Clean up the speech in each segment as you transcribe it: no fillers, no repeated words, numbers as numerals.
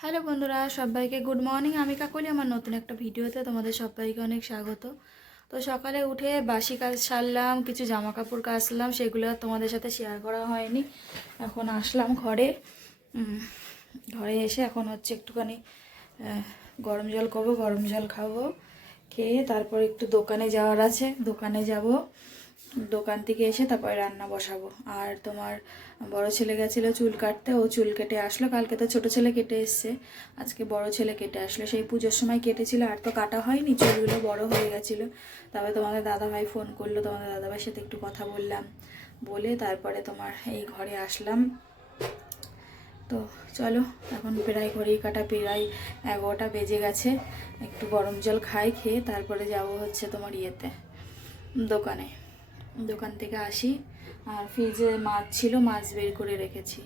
Hello বন্ধুরা, সবাইকে good morning. আমি কাকলি, আমার নতুন একটা ভিডিওতে তোমাদের সবাইকে অনেক স্বাগত। তো সকালে উঠে বাসি কাজ সারলাম, কিছু জামা কাপড় কাচলাম, সেগুলো আর তোমাদের সাথে শেয়ার করা হয়নি। এখন আসলাম ঘরে। ঘরে এসে এখন হচ্ছে একটুখানি গরম জল করবো, গরম জল খাবো, খেয়ে তারপর একটু দোকানে যাওয়ার আছে, দোকানে যাব। দোকান থেকে এসে তারপরে রান্না বসাবো। আর তোমার বড় ছেলে গেছিলো চুল কাটতে, ও চুল কেটে আসলো। কালকে তো ছোটো ছেলে কেটে এসছে, আজকে বড় ছেলে কেটে আসলো। সেই পুজোর সময় কেটেছিল, আর তো কাটা হয়নি, চুলগুলো বড় হয়ে গেছিলো। তারপরে তোমাদের দাদাভাই ফোন করলো, তোমাদের দাদাভাইয়ের সাথে একটু কথা বললাম, বলে তারপরে তোমার এই ঘরে আসলাম। তো চলো, এখন প্রায় ঘড়ির কাটা প্রায় 11টা বেজে গেছে। একটু গরম জল খাই, খেয়ে তারপরে যাব হচ্ছে তোমার ইয়েতে, দোকানে। দোকান থেকে আসি, আর ফ্রিজে মাছ ছিল, মাছ বের করে রেখেছি।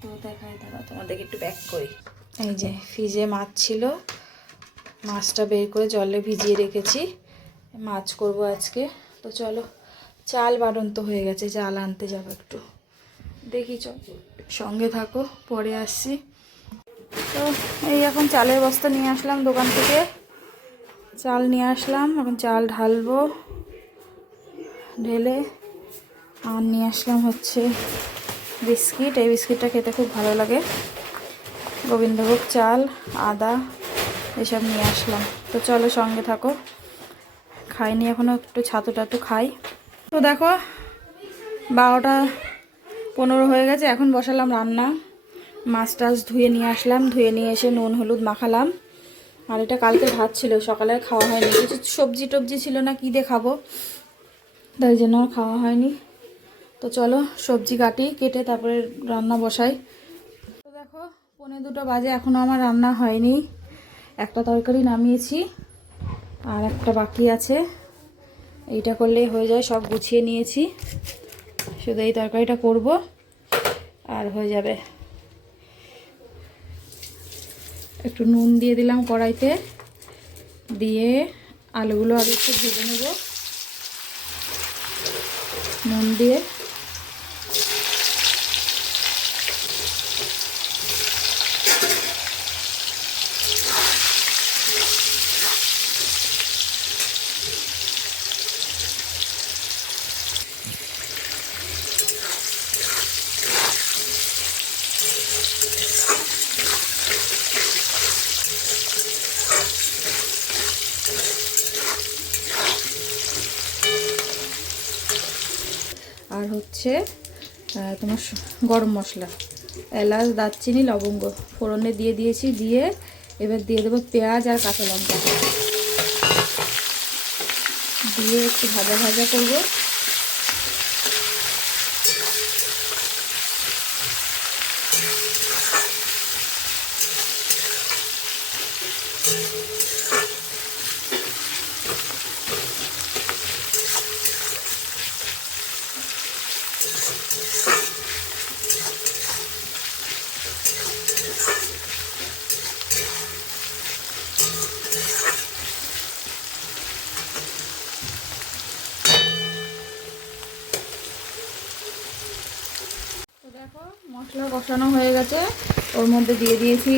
তো দেখাই, দাদা তোমাদেরকে একটু ব্যাক করি। এই যে ফ্রিজে মাছ ছিল, মাছটা বের করে জলে ভিজিয়ে রেখেছি, মাছ করব আজকে। তো চলো, চাল বাড়ন্ত হয়ে গেছে, চাল আনতে যাবো একটু, দেখি চল, সঙ্গে থাকো, পরে আসছি। তো এই এখন চালের বস্তা নিয়ে আসলাম দোকান থেকে, চাল নিয়ে আসলাম, এখন চাল ঢালবো, ঢেলে আর নিয়ে আসলাম হচ্ছে বিস্কিট। এই বিস্কিটটা খেতে খুব ভালো লাগে, গোবিন্দভোগ চাল, আদা এসব নিয়ে আসলাম। তো চলো, সঙ্গে থাকো, খাইনি এখনও, একটু ছাতু টাতু খাই। তো দেখো 12টা 15 হয়ে গেছে, এখন বসালাম রান্না। মাছ টাছ ধুয়ে নিয়ে আসলাম, ধুয়ে নিয়ে এসে নুন হলুদ মাখালাম। আর এটা কালকে ভাত ছিল, সকালে খাওয়া হয়নি, কিছু সবজি টবজি ছিল না, কী দিয়ে খাবো, তাই জন্য আর খাওয়া হয়নি। তো চলো সবজি কাটি, কেটে তারপরে রান্না বসাই। তো দেখো 1:45 বাজে, এখনও আমার রান্না হয়নি। একটা তরকারি নামিয়েছি, আর একটা বাকি আছে, এইটা করলেই হয়ে যায়। সব গুছিয়ে নিয়েছি, শুধু এই তরকারিটা করব আর হয়ে যাবে। একটু নুন দিয়ে দিলাম কড়াইতে, দিয়ে আলুগুলো আগে একটু ভেজে নেব নুন দিয়ে। আর হচ্ছে তোমার গরম মশলা, এলাচ দারচিনি লবঙ্গ ফোড়নে দিয়ে দিয়েছি, দিয়ে এবার দিয়ে দেবো পেঁয়াজ আর কাঁচা লঙ্কা, দিয়ে একটু ভাজা ভাজা করবো। তো দেখো মশলা কষানো হয়ে গেছে, ওর মধ্যে দিয়ে দিয়েছি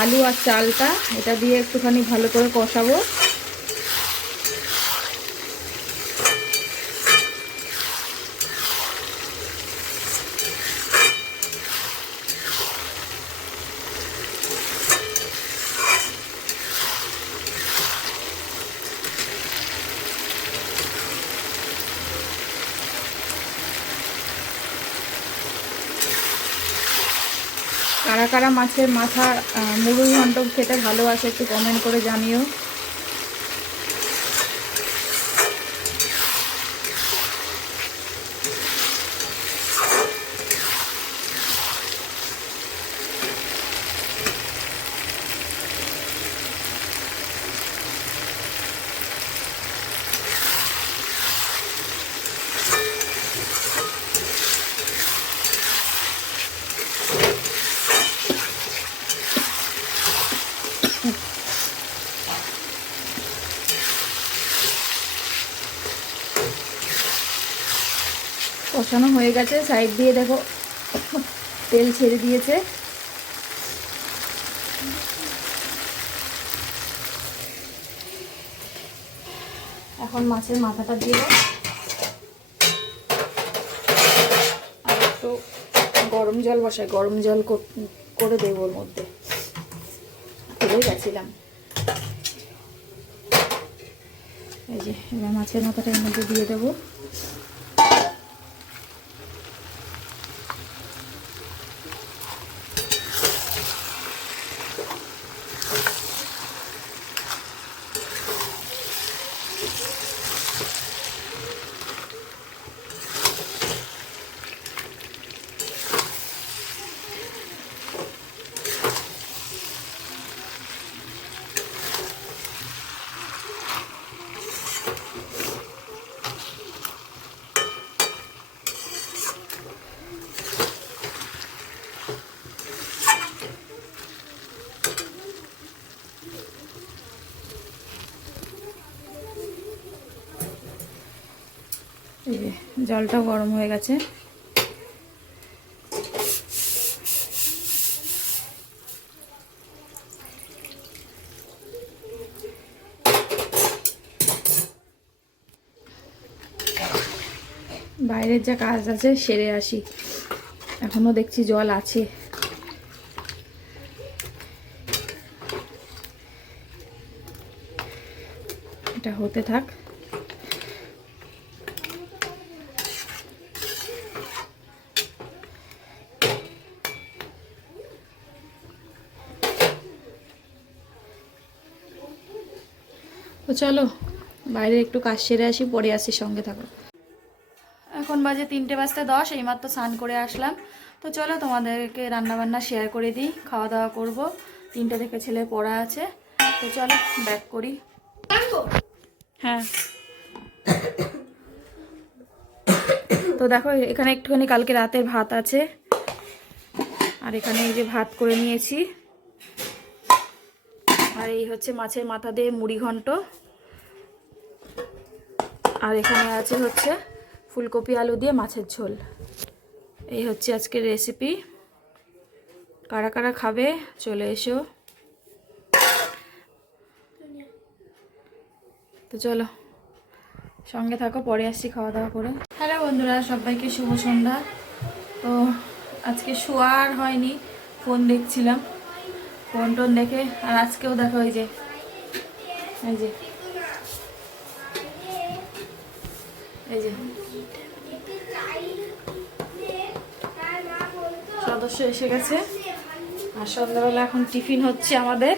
আলু আর চালটা, এটা দিয়ে একটুখানি ভালো করে কষাবো। কারা কারা মাছের মাথা মুরুই ঘন্ট খেতে ভালোবাসে, একটু কমেন্ট করে জানিও। কষানো হয়ে গেছে, সাইড দিয়ে দেখো তেল ছেড়ে দিয়েছে। এখন মাছের মাথাটা দিয়ে আর একটু গরম জল বসাই, গরম জল করে দেবো ওর মধ্যে, ভুলেই গেছিলাম। এই যে এবার মাছের মাথাটা এর মধ্যে দিয়ে দেবো। এই যে জলটা গরম হয়ে গেছে। বাইরের যা কাজ আছে সেরে আসি, এখনো দেখছি জল আছে। এটা হতে থাক। তো চলো বাইরে একটু কাজ সেরে আসি, পরে আসি, সঙ্গে থাকো। এখন বাজে 3:10, এইমাত্র স্নান করে আসলাম। তো চলো তোমাদেরকে রান্নাবান্না শেয়ার করে দিই, খাওয়া দাওয়া করবো। 3টে থেকে ছেলে পড়া আছে, তো চলো ব্যাক করি। হ্যাঁ, তো দেখো এখানে একটুখানি কালকে রাতের ভাত আছে, আর এখানে এই যে ভাত করে নিয়েছি, আর এই হচ্ছে মাছের মাথা দিয়ে মুড়ি ঘন্ট, আর এখানে আছে হচ্ছে ফুলকপি আলু দিয়ে মাছের ঝোল। এই হচ্ছে আজকের রেসিপি। কারা কারা খাবে চলে এসো। তো চলো সঙ্গে থাকো, পরে আসছি খাওয়া দাওয়া করে। হ্যালো বন্ধুরা, সবাইকে শুভ সন্ধ্যা। তো আজকে শোয়ার হয়নি, ফোন দেখছিলাম, ফোন টোন দেখে। আর আজকেও দেখো এই যে এই যে এই যে সদস্য এসে গেছে, আর সন্ধ্যাবেলা এখন টিফিন হচ্ছে আমাদের।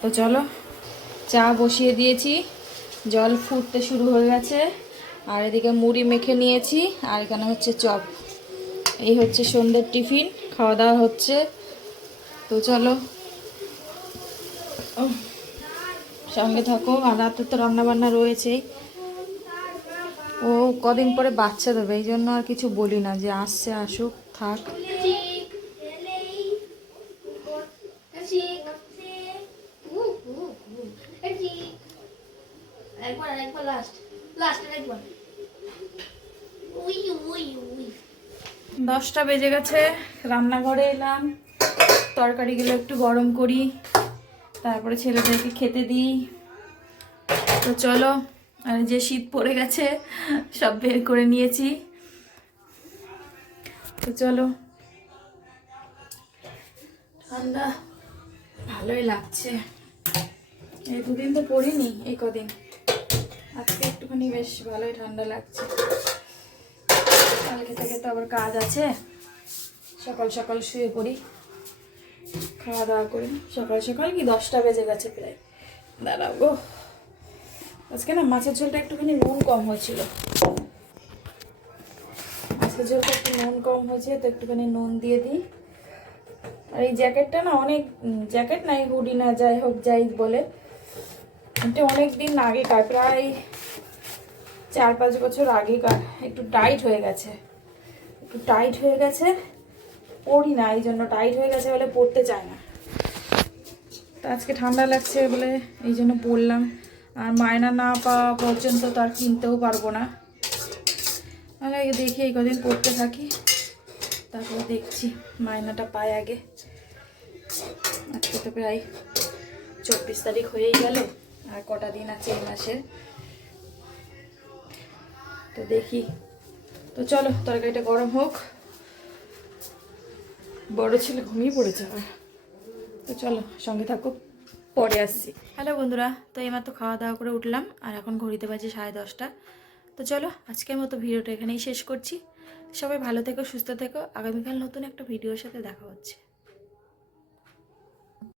তো চলো, চা বসিয়ে দিয়েছি, জল ফুটতে শুরু হয়ে গেছে, আর এদিকে মুড়ি মেখে নিয়েছি, আর এখানে হচ্ছে চপ। এই হচ্ছে সন্ধ্যের টিফিন, খাওয়া দাওয়া হচ্ছে। তো চলো সঙ্গে থাকো। আর রাতে তো রান্নাবান্না রয়েছেই। ও কদিন পরে বাচ্চা দেবে, এই জন্য আর কিছু বলি না, যে আসছে আসুক, থাক। দশটা বেজে গেছে, রান্নাঘরে এলাম, তরকারিগুলো একটু গরম করি, তারপরে ছেলেদেরকে খেতে দিই। তো চলো, আর যে শীত পড়ে গেছে সব বের করে নিয়েছি। তো চলো, ঠান্ডা ভালোই লাগছে। এই দুদিন তো পড়িনি, এই কদিন, আজকে একটুখানি বেশ ভালোই ঠান্ডা লাগছে। কালকে থেকে তো আবার কাজ আছে, সকাল সকাল শুয়ে পড়ি, খাওয়া দাওয়া করি। সকাল সকাল কি 10টা বেজে গেছে প্রায়। দাঁড়াও গো, আজকে না মাছের ঝোলটা একটুখানি নুন কম হয়েছিল, মাছের ঝোলটা একটু নুন কম হয়েছে, তো একটুখানি নুন দিয়ে দিই। আর এই জ্যাকেটটা না, অনেক জ্যাকেট নাই, হুডি না, যাই হোক যাই বলে, এটা অনেক দিন আগেকার, প্রায় 4-5 বছর আগেকার। একটু টাইট হয়ে গেছে, পরি না, এই জন্য টাইট হয়ে গেছে বলে পরতে চায় না। তো আজকে ঠান্ডা লাগছে বলে এই জন্য পরলাম। আর মায়না না পাওয়া পর্যন্ত তো আর কিনতেও পারবো না, আগে দেখি এই কদিন পরতে থাকি, তারপর দেখছি, মায়নাটা পাই আগে। আজকে তো প্রায় 24 তারিখ হয়েই গেল, আর কটা দিন আছে এই মাসের। তো দেখি, তো চলো তরকারিটা গরম হোক। বড় ছেলে ঘুমিয়ে পড়েছে আবার, তো চলো সঙ্গে থাকো, পরে আসছি। হ্যালো বন্ধুরা, তো এইমাত্র খাওয়া দাওয়া করে উঠলাম, আর এখন ঘড়িতে বাজে 10:30। তো চলো আজকের মতো ভিডিওটা এখানেই শেষ করছি। সবাই ভালো থেকো, সুস্থ থেকো। আগামীকাল নতুন একটা ভিডিওর সাথে দেখা হচ্ছে।